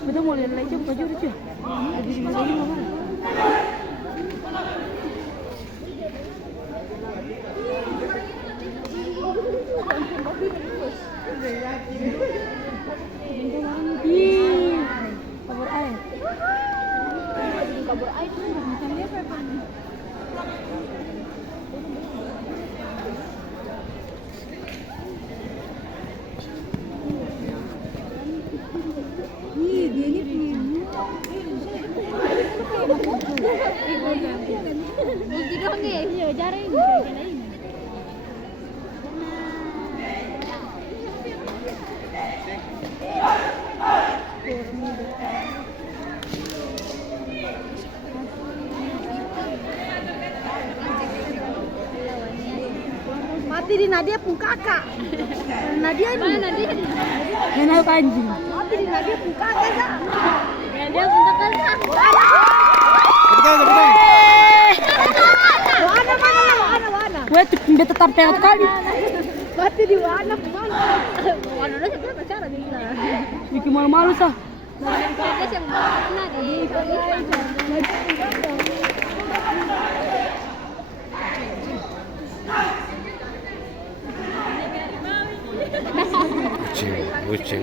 Betul mau lihat lagi baju lucu. Lagi di mana mana? Kabur air. Kabur air tuh macam dia apa? Mati di Nadia pun kakak. Nadia ini. Mana Nadia? Kenal anjing. Mati di Nadia pun kakak kak. Nadia pun kakak. Wana. Gue tetap peot kali. Mati di Wana mana? Wana udah siapa pacaran nih kita. Bikin malu-malu sah. Podcast yang mana di Kucing.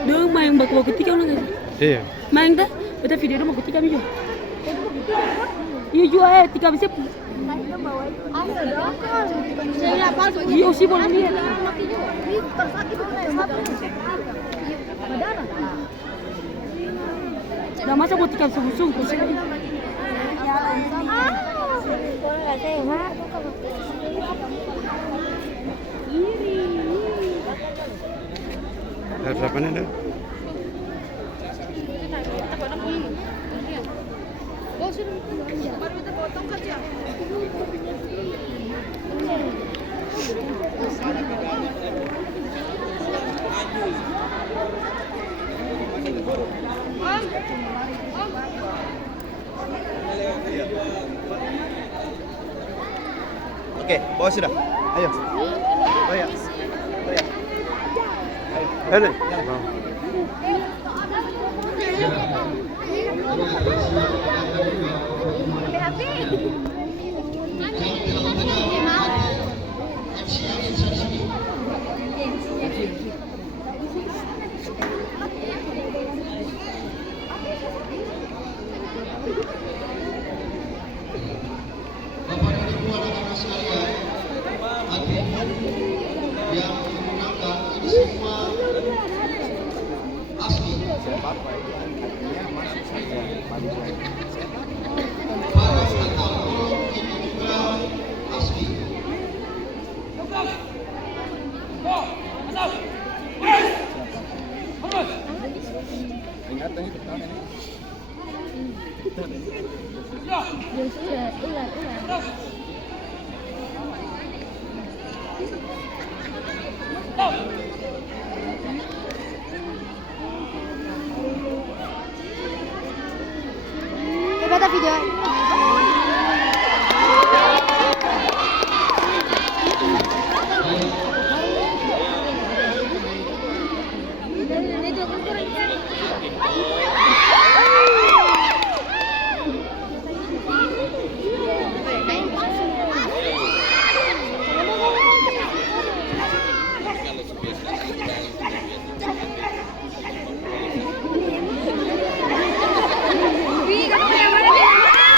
Dia main baku-baku tiga orang kan? Iya. Main dah, kita video dia baku tiga juga. Iya juga tiga bisa. Iya sih boleh lihat. Dah masa buat tiga sungguh-sungguh sih. Berapa nih dah? Baru kita potong saja. Oke, bawa sudah. Ayo. Ayo. Ayo. Coba video. Wih, kamu yang mana nih?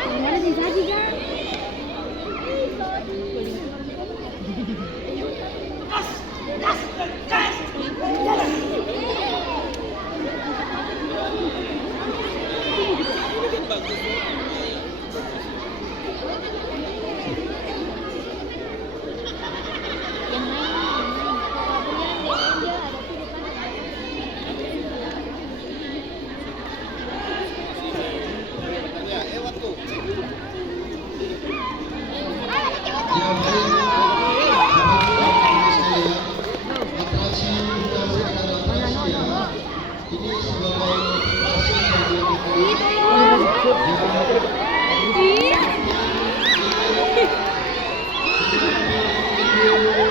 Mana sih tadi kan? Ya, waktu. Ini tolong.